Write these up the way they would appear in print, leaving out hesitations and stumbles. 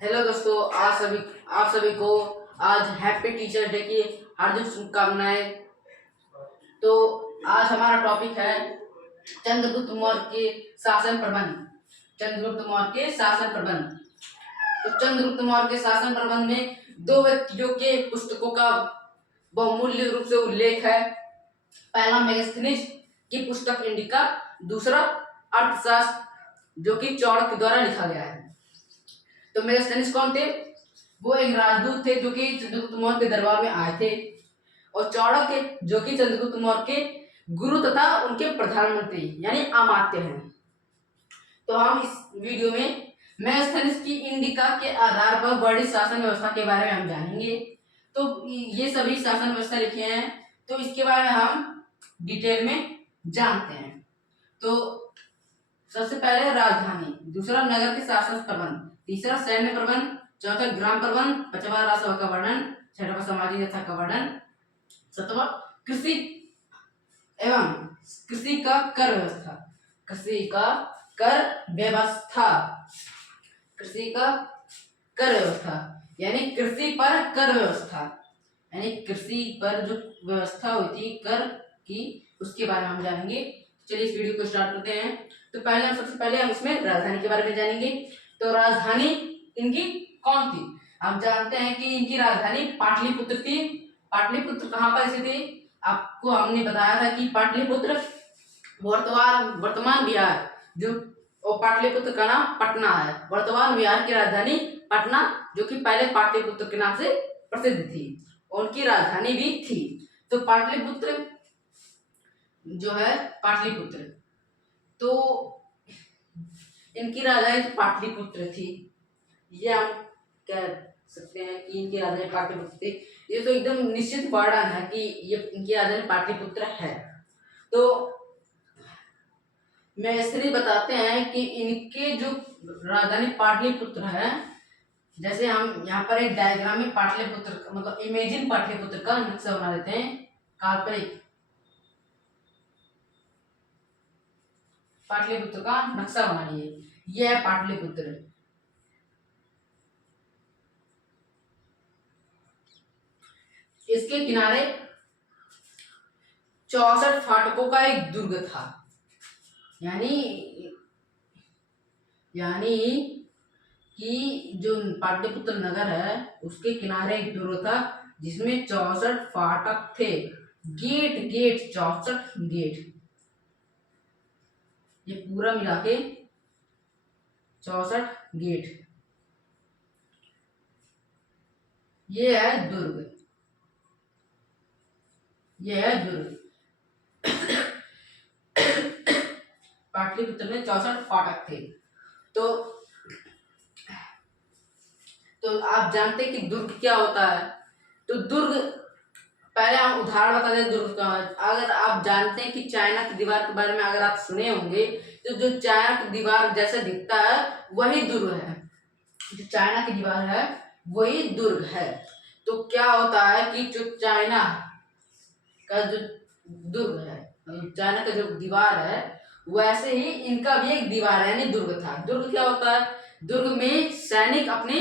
Hello दोस्तों, आप सभी को आज हैप्पी टीचर्स डे की हार्दिक शुभकामनाएं। तो आज हमारा टॉपिक है चंद्रगुप्त मौर्य के शासन प्रबंध। चंद्रगुप्त मौर्य के शासन प्रबंध। तो चंद्रगुप्त मौर्य के शासन प्रबंध में दो व्यक्तियों के पुस्तकों का बहुमूल्य रूप से उल्लेख है। पहला मेगास्थनीज की पुस्तक इंडिका, दूसरा अर्थशास्त्र जो कि चाणक्य द्वारा लिखा गया है। तो मेगास्थनीज कौन थे? वो एक राजदूत थे जो कि चंद्रगुप्त मौर्य के दरबार में आए थे, और चाणक्य जो कि चंद्रगुप्त मौर्य के गुरु तथा उनके प्रधानमंत्री यानी अमात्य हैं। तो हम इस वीडियो में मेगास्थनीज की इंडिका के आधार पर वर्णित शासन व्यवस्था के बारे में हम जानेंगे। तो ये सभी शासन व्यवस्था लिखे हैं, तो इसके बारे में हम डिटेल में जानते हैं। तो सबसे पहले राजधानी, दूसरा नगर के शासन प्रबंध, तीसरा सैन्य प्रबंध, चौथा ग्राम प्रबंध, पांचवा राजसभा का वर्णन, छठवा सामाजिक व्यवस्था का वर्णन, सातवां कृषि एवं कृषि का कर व्यवस्था, कृषि का कर व्यवस्था, कृषि का कर व्यवस्था यानी कृषि पर कर व्यवस्था, यानी कृषि पर जो व्यवस्था हुई थी कर की, उसके बारे में हम जानेंगे। चलिए इस वीडियो को स्टार्ट करते हैं। तो सबसे पहले हम इसमें राजधानी के बारे में जानेंगे। तो राजधानी इनकी कौन थी? आप जानते हैं कि इनकी राजधानी पाटलिपुत्र थी। पाटलिपुत्र कहाँ पर स्थित थी? आपको हमने बताया था कि पाटलिपुत्र वर्तमान बिहार, जो पाटलिपुत्र का नाम पटना है। वर्तमान बिहार की राजधानी पटना, जो कि पहले पाटलिपुत्र के नाम से प्रसिद्ध थी, उनकी राजधानी भी थी। तो पाटलिपुत्र जो है पाटलिपुत्र, तो इनकी राजधानी पाटलिपुत्र थी। ये हम कह सकते हैं कि इनकी राजधानी पाटलिपुत्र थी। ये तो एकदम निश्चित वर्णन है कि ये इनकी राजधानी पाटलिपुत्र है। तो मेगास्थनीज बताते हैं कि इनके जो राजधानी पाटलिपुत्र है, जैसे हम यहाँ पर एक डायग्राम में पाटलिपुत्र मतलब इमेजिन पाटलिपुत्र का नक्शा बना देते हैं। काल्पनिक पाटलिपुत्र का नक्शा बनाइए। यह है पाटलिपुत्र। इसके किनारे 64 फाटकों का एक दुर्ग था, यानी कि जो पाटलिपुत्र नगर है उसके किनारे एक दुर्ग था जिसमें 64 फाटक थे। गेट 64 गेट, ये पूरा मिला के 64 गेट। ये है दुर्ग, ये है दुर्ग। पाटलिपुत्र में 64 फाटक थे। तो आप जानते हैं कि दुर्ग क्या होता है? तो दुर्ग, पहले हम उदाहरण बता दें दुर्ग का। अगर आप जानते हैं कि चाइना की दीवार के बारे में अगर आप सुने होंगे, तो जो चाइना की दीवार जैसे दिखता है वही दुर्ग है। जो चाइना की दीवार है वही दुर्ग है। तो क्या होता है कि जो चाइना का जो दुर्ग है, चाइना का जो दीवार है, वैसे ही इनका भी एक दीवार है यानी दुर्ग था। दुर्ग क्या होता है? दुर्ग में सैनिक अपने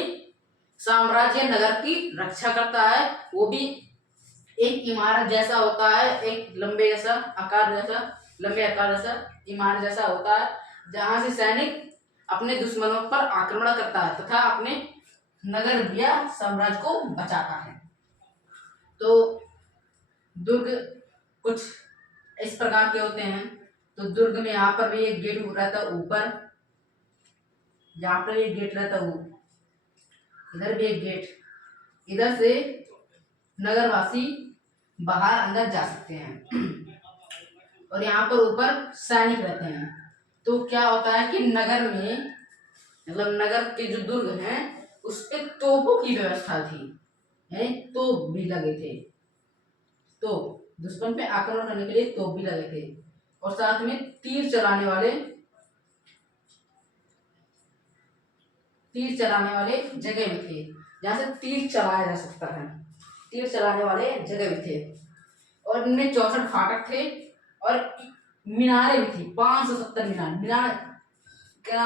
साम्राज्य नगर की रक्षा करता है। वो भी एक इमारत जैसा होता है, एक लंबे आकार जैसा इमारत जैसा होता है, जहां से सैनिक अपने दुश्मनों पर आक्रमण करता है तथा अपने नगर या साम्राज्य को बचाता है। तो दुर्ग कुछ इस प्रकार के होते हैं। तो दुर्ग में यहाँ पर भी एक गेट रहता है ऊपर, यहाँ पर एक गेट रहता है, इधर भी एक गेट। इधर से नगरवासी बाहर अंदर जा सकते हैं और यहाँ पर ऊपर सैनिक रहते हैं। तो क्या होता है कि नगर में मतलब नगर के जो दुर्ग हैं उस पे तोपों की व्यवस्था थी, तोप भी लगे थे। तो दुश्मन पे आक्रमण करने के लिए तोप भी लगे थे, और साथ में तीर चलाने वाले जगह भी थे, जहां से तीर चलाया जा सकता है। तीर चलाने वाले जगह भी थे, और इनमें 64 फाटक थे और मीनारें भी थी। 570 मीनार। मीनार क्या?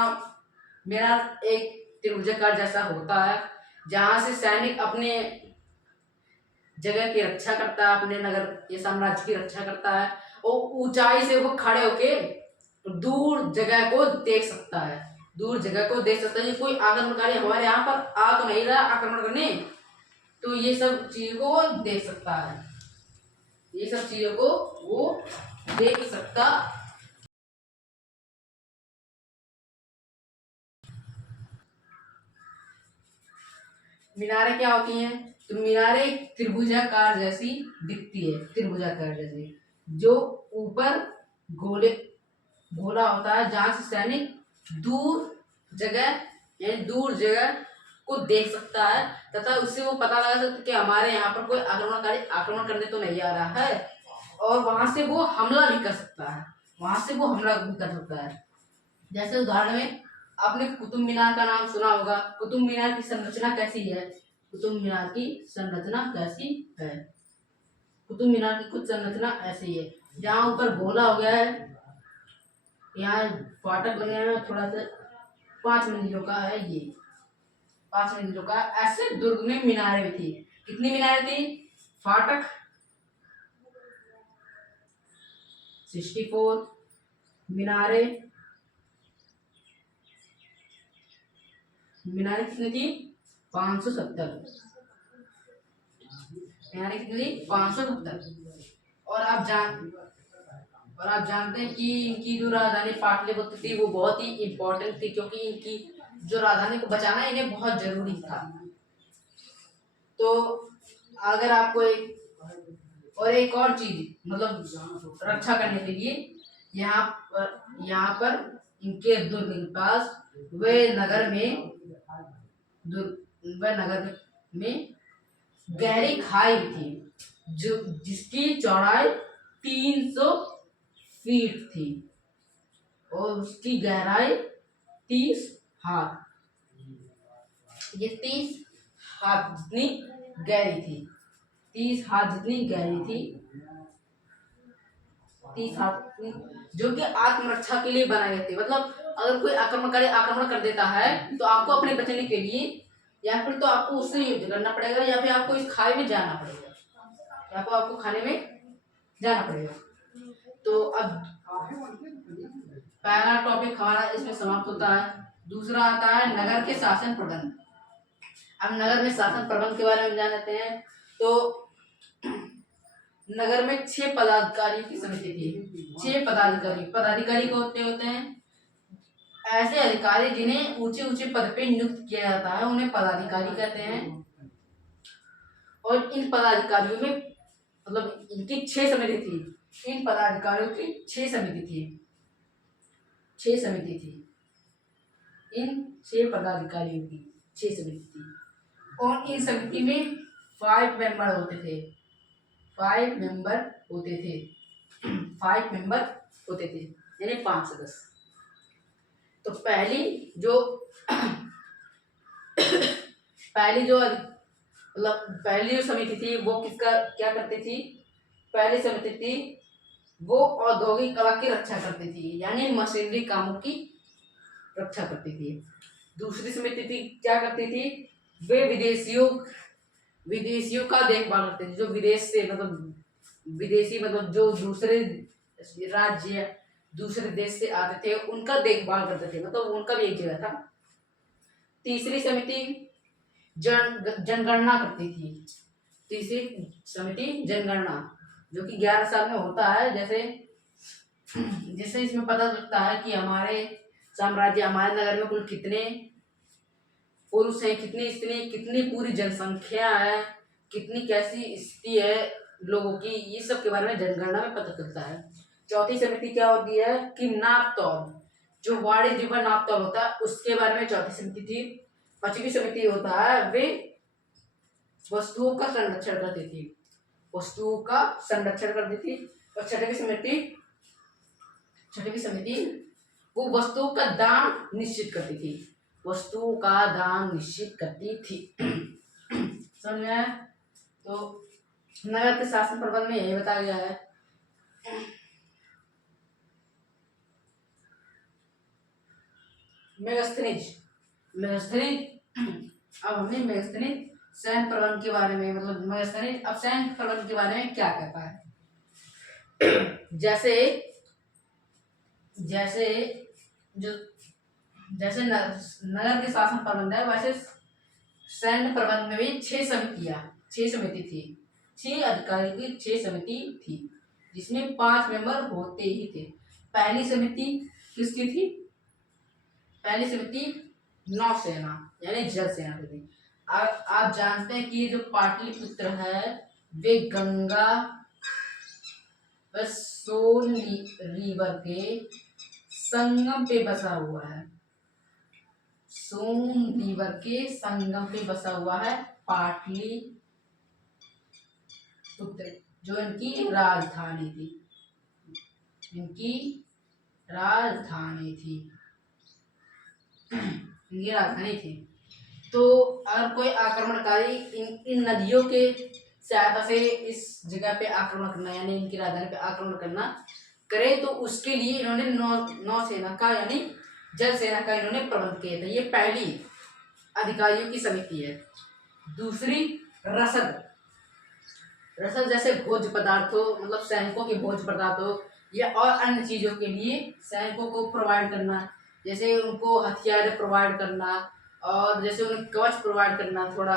मीनार एक त्रिभुजाकार जैसा होता है, जहां से सैनिक अपने जगह की रक्षा करता है, अपने नगर के साम्राज्य की रक्षा करता है, और ऊंचाई से वो खड़े होके दूर जगह को देख सकता है, दूर जगह को देख सकता है कि कोई आक्रमणकारी हमारे यहाँ पर आ तो नहीं रहा आक्रमण करने, तो ये सब चीजों को वो देख सकता है, ये सब चीजों को वो देख सकता। मीनारें क्या होती हैं? तो मीनारें त्रिभुजाकार जैसी दिखती है, त्रिभुजाकार जैसी, जो ऊपर गोले गोला होता है, जहां से सैनिक दूर जगह यानी दूर जगह को देख सकता है, तथा उससे वो पता लगा सकता है कि हमारे यहाँ पर कोई आक्रमणकारी आक्रमण करने तो नहीं आ रहा है, और वहां से वो हमला भी कर सकता है, वहां से वो हमला भी कर सकता है। जैसे उदाहरण में आपने कुतुब मीनार का नाम सुना होगा। कुतुब मीनार की संरचना कैसी है? कुतुब मीनार की संरचना कैसी है? कुतुब मीनार की कुछ संरचना ऐसी है, जहाँ ऊपर गोला हो गया है, यहाँ फाटक लगे हैं, थोड़ा सा 5 मंजिलों का है, ये 5 मंजिलों का। ऐसे दुर्ग में मीनारें भी थी। कितनी मीनारें थी? फाटक 64, मीनारें कितनी थी? 570। मीनारें कितनी थी? 570। और आप जानते हैं कि इनकी जो राजधानी पाटलिपुत्र थी वो बहुत ही इम्पोर्टेंट थी, क्योंकि इनकी जो राजधानी को बचाना इन्हें बहुत जरूरी था। तो अगर आपको एक और चीज मतलब रक्षा करने के लिए यहाँ पर इनके दुर्ग के पास वे नगर में गहरी खाई थी, जो जिसकी चौड़ाई 300 फीट थी और उसकी गहराई 30 हाथ। ये 30 हाथ जितनी गहरी थी, 30 हाथ जितनी गहरी थी, 30 हाथ जो कि आत्मरक्षा के लिए बनाए गए थे। मतलब अगर कोई आक्रमणकारी आक्रमण कर देता है तो आपको अपने बचने के लिए या फिर तो आपको उससे युद्ध करना पड़ेगा, या फिर आपको इस खाई में जाना पड़ेगा, या फिर आपको खाने में जाना पड़ेगा। तो अब पहला टॉपिक हमारा इसमें समाप्त होता है। दूसरा आता है नगर के शासन प्रबंध। अब नगर में शासन प्रबंध के बारे में जानते हैं। तो नगर में 6 पदाधिकारियों की समिति थी। 6 पदाधिकारी को होते हैं ऐसे अधिकारी जिन्हें ऊंचे ऊंचे पद पे नियुक्त किया जाता है, उन्हें पदाधिकारी कहते हैं। और इन पदाधिकारियों में मतलब इनकी 6 समिति थी। इन पदाधिकारियों की 6 समिति थी। इन 6 पदाधिकारियों की 6 समिति थी, और इन समिति में 5 मेंबर होते थे। 5 मेंबर होते थे यानी 5 सदस्य। तो पहली जो समिति थी वो किसका क्या करती थी? पहली समिति थी वो औद्योगिक कला की रक्षा करती थी, यानी मशीनरी कामों की रक्षा करती थी। दूसरी समिति थी क्या करती थी? वे विदेशियों का देखभाल करते थे, जो विदेश से विदेशी जो दूसरे राज्य दूसरे देश से आते थे उनका देखभाल करते थे, उनका भी एक जगह था। तीसरी समिति जनगणना करती थी। तीसरी समिति जनगणना, जो कि 11 साल में होता है। जैसे इसमें पता लगता है कि हमारे नगर में कुल कितने पुरुष हैं, कितनी स्त्री, कितनी पूरी जनसंख्या है, कितनी कैसी स्थिति है लोगों की, ये सब के बारे में जनगणना में पता चलता है। चौथी समिति क्या होती है कि नाप तौल, जो वाणिज्य पर नाप तौल होता है उसके बारे में चौथी समिति थी। 5वीं समिति होता है वे वस्तुओं का संरक्षण करती थी। और छठवीं समिति वो वस्तुओं का दाम निश्चित करती थी। समझ में आया? तो नगर के शासन प्रबंध में यही बताया गया है। मेगास्थनीज मेगास्थनीज अब हमने मेगास्थनीज सैन्य प्रबंध के बारे में, मतलब मेगास्थनीज अब सैन्य प्रबंध के बारे में क्या कहता है। जैसे जैसे जो जैसे नगर के शासन प्रबंध है, वैसे सैन्य प्रबंध में भी 6 समिति थी, 6 अधिकारियों की 6 समिति थी, जिसमें 5 मेंबर होते ही थे। पहली समिति किसकी थी? पहली समिति नौसेना यानी जल सेना की थी। आप जानते हैं कि ये जो पाटलिपुत्र है वे गंगा व सोन रिवर के संगम पे बसा हुआ है। सोन रिवर के संगम पे बसा हुआ है पाटलिपुत्र, जो इनकी राजधानी थी। इनकी राजधानी थी। तो अगर कोई आक्रमणकारी इन नदियों के सहायता से इस जगह पे आक्रमण करना, यानी इनकी राजधानी पे आक्रमण करना करे, तो उसके लिए इन्होंने नौसेना का यानी जल सेना का इन्होंने प्रबंध किया था। ये पहली अधिकारियों की समिति है। दूसरी रसद जैसे भोज्य पदार्थों, मतलब सैनिकों के भोज्य पदार्थों या और अन्य चीजों के लिए सैनिकों को प्रोवाइड करना, जैसे उनको हथियार प्रोवाइड करना और जैसे उन्हें कवच प्रोवाइड करना, थोड़ा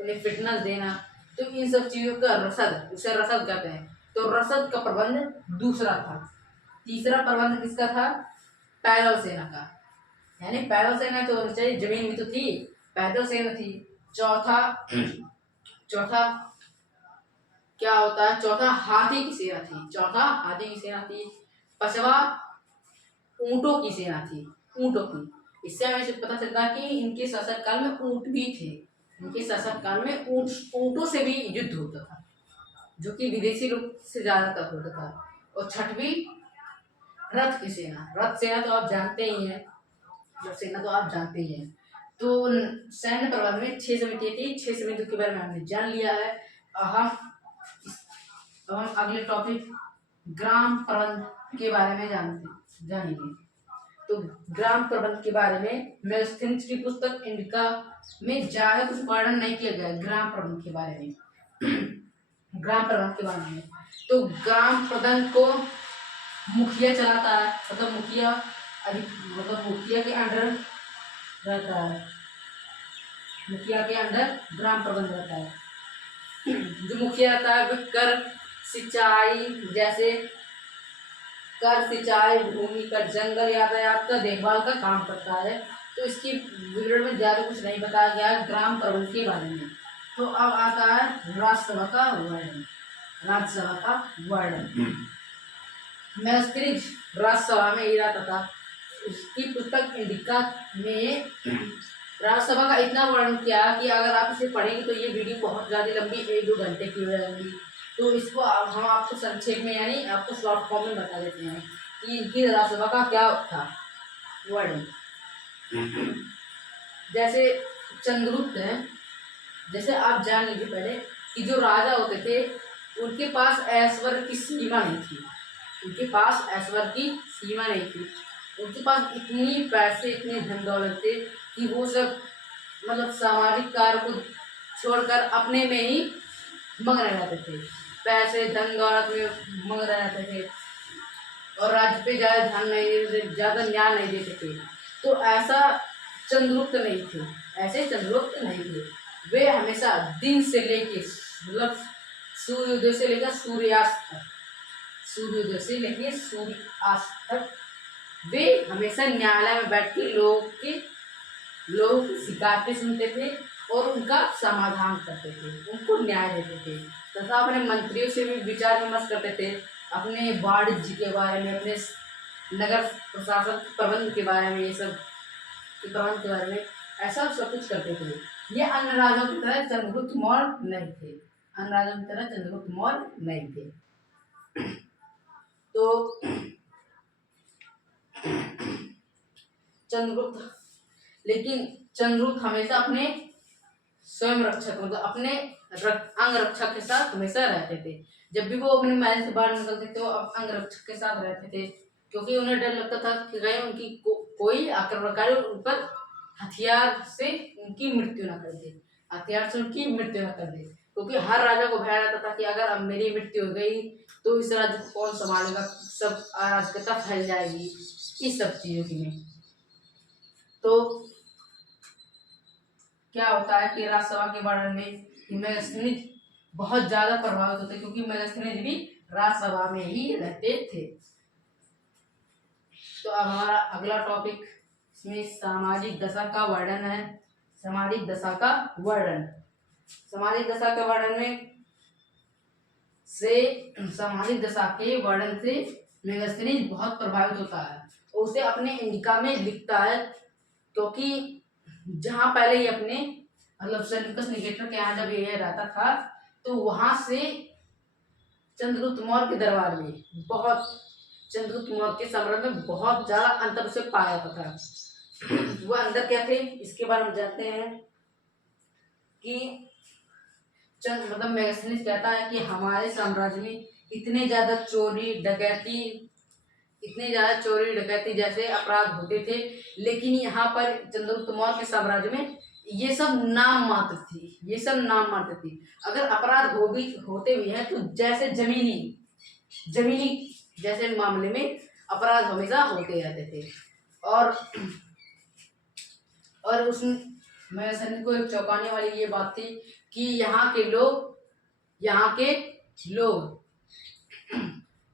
उन्हें फिटनेस देना, तो इन सब चीज़ों का रसद, उसे रसद कहते हैं। तो रसद का प्रबंध दूसरा था। तीसरा प्रबंध किसका था? पैदल सेना का, यानी पैदल सेना तो चाहिए, जमीन भी तो थी, पैदल सेना थी। चौथा क्या होता है? चौथा हाथी की सेना थी। पांचवा ऊंटों की सेना थी, ऊंटों की। इससे हमें पता चलता है कि इनके शासनकाल में ऊंट भी थे। इनके शासनकाल में ऊंटों से भी युद्ध होता था, जो कि विदेशी लोग से ज्यादातर होता था। और छठवीं रथ सेना तो आप जानते ही हैं। तो सैन्य प्रबंध में 6 समितियां थी। 6 समितियों के बारे में हमने जान लिया है। अब हम अगले टॉपिक ग्राम प्रबंध के बारे में जानेंगे। तो ग्राम प्रबंध के बारे में मेगास्थनीज की पुस्तक इंडिका में ज्यादा कुछ वर्णन नहीं किया गया ग्राम प्रबंध के बारे में। तो ग्राम प्रबंध को मुखिया चलाता है, मतलब मुखिया के अंडर रहता है। मुखिया के अंडर ग्राम प्रबंध रहता है। जो मुखिया रहता है वह कर सिंचाई, भूमि का जंगल यातायात का देखभाल का काम करता है। तो इसकी विवरण में ज्यादा कुछ नहीं बताया गया है ग्राम प्रबंध के बारे में। तो अब आता है राज्यसभा का वर्णन। मेगास्थनीज राज्यसभा में ही रहता था। उसकी पुस्तक इंडिका में राज्यसभा का इतना वर्णन किया कि अगर आप इसे पढ़ेंगे तो ये वीडियो बहुत ज़्यादा लंबी, 1-2 घंटे की हो जाएगी। तो इसको हम आपको संक्षेप में, यानी आपको शॉर्ट फॉर्म में बता देते हैं कि इनकी राज्यसभा का क्या था वर्णन। जैसे चंद्रगुप्त है, जैसे आप जान लीजिए पहले कि जो राजा होते थे उनके पास ऐश्वर्य की सीमा नहीं थी। उनके पास इतनी पैसे, इतने धन दौलत थे कि वो सब मतलब सामाजिक कार्य को छोड़कर अपने में ही मग्न रहते थे। पैसे धन दौलत में मग्न रहते थे और राज्य पे ज़्यादा ध्यान नहीं देते थे, ज़्यादा न्याय नहीं देते थे। तो ऐसा चंद्रगुप्त नहीं थे। वे हमेशा दिन से लेके मतलब सूर्योदय से लेकर सूर्यास्त तक वे हमेशा न्यायालय में बैठ के लोगों की शिकायतें सुनते थे और उनका समाधान करते थे, उनको न्याय देते थे तथा अपने मंत्रियों से भी विचार विमर्श करते थे, अपने वाणिज्य के बारे में, अपने नगर प्रशासन प्रबंध के बारे में, ऐसा सब कुछ करते थे। ये अन्य राजाओं की तरह चंद्रगुप्त मौर्य नहीं थे। तो चंद्रगुप्त हमेशा अपने स्वयं रक्षक, मतलब अपने अंग रक्षक के साथ हमेशा रहते थे। जब भी वो अपने महल से बाहर निकलते थे वो अंग रक्षक के साथ रहते थे, क्योंकि उन्हें डर लगता था कि कहीं उनकी कोई आक्रमणकारी उन पर हथियार से उनकी मृत्यु न कर दे, हथियार से उनकी मृत्यु न कर दे। क्योंकि हर राजा को भय रहता था कि अगर अब मेरी मृत्यु हो गई तो इस राज्य को कौन संभालेगा, सब अराजकता फैल जाएगी, इस सब चीजों की में। तो क्या होता है कि राजसभा के वर्णन में मेगास्थनीज बहुत ज्यादा प्रभावित होते, क्योंकि मेगास्थनीज भी राजसभा में ही रहते थे। तो अब हमारा अगला टॉपिक इसमें सामाजिक दशा का वर्णन है। सामाजिक दशा का वर्णन, सामाजिक दशा के वर्णन में से सामाजिक दशा के वर्णन से मेगास्थनीज बहुत प्रभावित होता है और उसे अपने इंडिका में लिखता है। क्योंकि जहाँ पहले ही अपने मतलब सेल्यूकस निकेटर के यहाँ जब ये रहता था तो वहां से चंद्रगुप्त मौर्य के दरबार में बहुत, चंद्रगुप्त मौर्य के साम्राज्य में बहुत ज्यादा अंतर उसे पाया जाता था। वह अंदर क्या थे इसके बारे में जानते हैं कि मतलब मेगास्थनीज कहता है कि हमारे साम्राज्य में इतने ज्यादा चोरी डकैती जैसे अपराध होते थे, लेकिन यहाँ पर चंद्रगुप्त मौर्य के साम्राज्य में ये सब नाम मात्र थी। अगर अपराध होते भी हैं तो जैसे जमीनी जैसे मामले में अपराध हमेशा होते रहते थे। और उस मेगास्थनीज को एक चौंकाने वाली ये बात थी कि यहाँ के लोग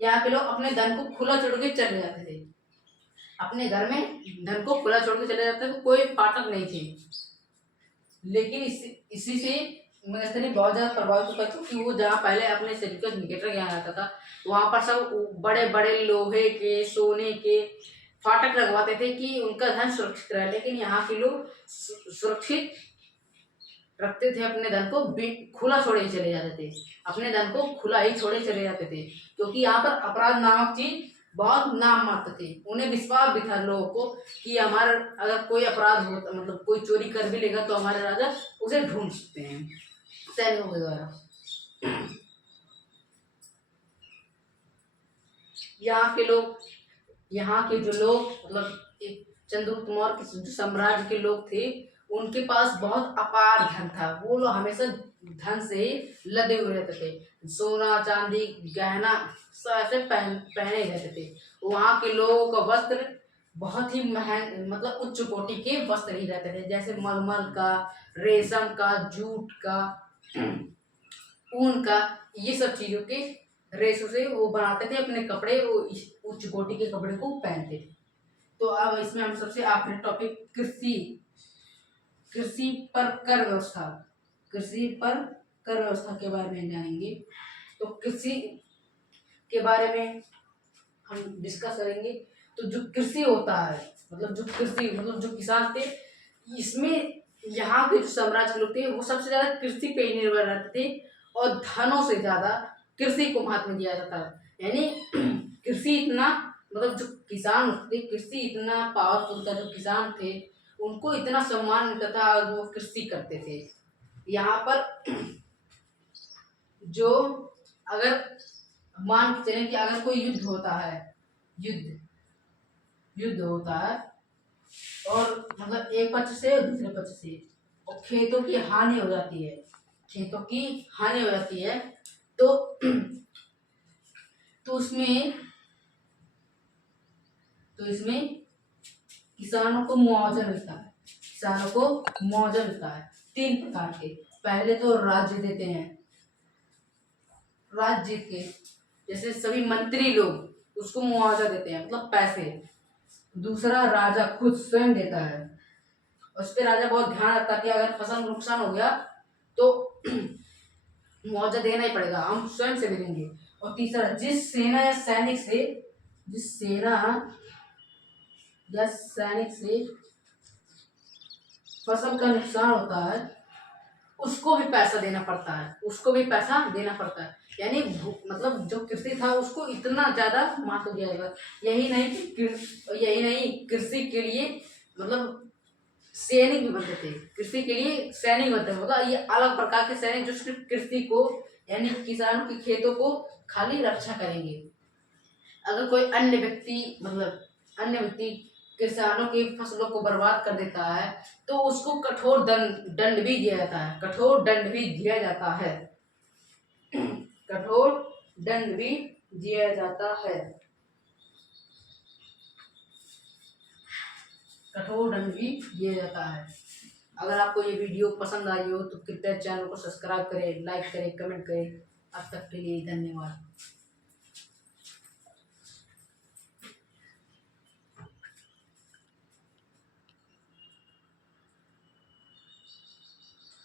अपने धन को खुला छोड़ के चले जाते थे, अपने घर में धन को खुला छोड़ के चले जाते थे, कोई फाटक नहीं थे। लेकिन इसी से मेगास्थनीज बहुत ज्यादा प्रभावित होता था कि वो जहाँ पहले अपने सेल्यूकस निकेटर के यहाँ रहता था वहां पर सब बड़े बड़े लोहे के सोने के फाटक लगवाते थे कि उनका धन सुरक्षित रहे, लेकिन यहाँ के लोग सुरक्षित रखते थे अपने धन को, खुला छोड़े चले जाते थे, अपने धन को खुला ही छोड़े चले जाते थे। क्योंकि यहाँ पर अपराध नामक चीज बहुत नाम मात्र थे। उन्हें विश्वास भी था लोगों को कि हमारा अगर कोई अपराध हो मतलब कोई चोरी कर भी लेगा तो हमारे राजा उसे ढूंढ सकते हैं सैनिकों के द्वारा। यहाँ के जो लोग मतलब चंद्रगुप्त मौर्य के जो साम्राज्य के लोग थे उनके पास बहुत अपार धन था। वो लोग हमेशा धन से लदे हुए रहते थे, सोना चांदी गहना सब ऐसे पहने रहते थे। वहाँ के लोगों का वस्त्र बहुत ही मतलब उच्च कोटि के वस्त्र ही रहते थे, जैसे मलमल का, रेशम का, जूट का, ऊन का, ये सब चीजों के रेशों से वो बनाते थे अपने कपड़े, वो उच्च कोटि के कपड़े को पहनते थे। तो अब इसमें हम सबसे आखिरी टॉपिक कृषि पर कर व्यवस्था के बारे में जानेंगे। तो कृषि के बारे में हम डिस्कस करेंगे। तो जो कृषि होता है मतलब जो किसान थे, इसमें यहाँ के जो साम्राज्य के लोग थे वो सबसे ज्यादा कृषि पे ही निर्भर रहते थे और धनों से ज्यादा कृषि को महत्व दिया जाता है। यानी कृषि इतना मतलब जो किसान थे, कृषि इतना पावरफुल था, जो किसान थे उनको इतना सम्मान मिलता था और वो कृषि करते थे। यहाँ पर जो अगर मान के चलें कि अगर कोई युद्ध होता है और मतलब एक पक्ष से और दूसरे पक्ष से और खेतों की हानि हो जाती है तो इसमें किसानों को मुआवजा मिलता है 3 प्रकार के। पहले तो राज्य देते हैं, राज्य के जैसे सभी मंत्री लोग उसको मुआवजा देते हैं मतलब पैसे। दूसरा राजा खुद स्वयं देता है, उस पर राजा बहुत ध्यान रखता है कि अगर फसल नुकसान हो गया तो मुआवजा देना ही पड़ेगा, हम स्वयं से भी देंगे। और तीसरा जिस सेना या सैनिक से फसल का नुकसान होता है उसको भी पैसा देना पड़ता है। यानी मतलब जो कृषि था उसको इतना ज्यादा महत्व दिया जाएगा। यही नहीं कृषि के लिए मतलब सैनिक भी बनते थे, कृषि के लिए सैनिक बनते थे। मतलब ये अलग प्रकार के सैनिक जो सिर्फ कृषि को यानी किसानों के खेतों को खाली रक्षा करेंगे। अगर कोई अन्य व्यक्ति किसानों की फसलों को बर्बाद कर देता है तो उसको कठोर दंड भी दिया जाता है, कठोर दंड भी दिया जाता है, कठोर दंड भी दिया जाता है, कठोर दंड भी दिया जाता है। अगर आपको ये वीडियो पसंद आई हो तो कृपया चैनल को सब्सक्राइब करें, लाइक करें, कमेंट करें। अब तक के लिए धन्यवाद।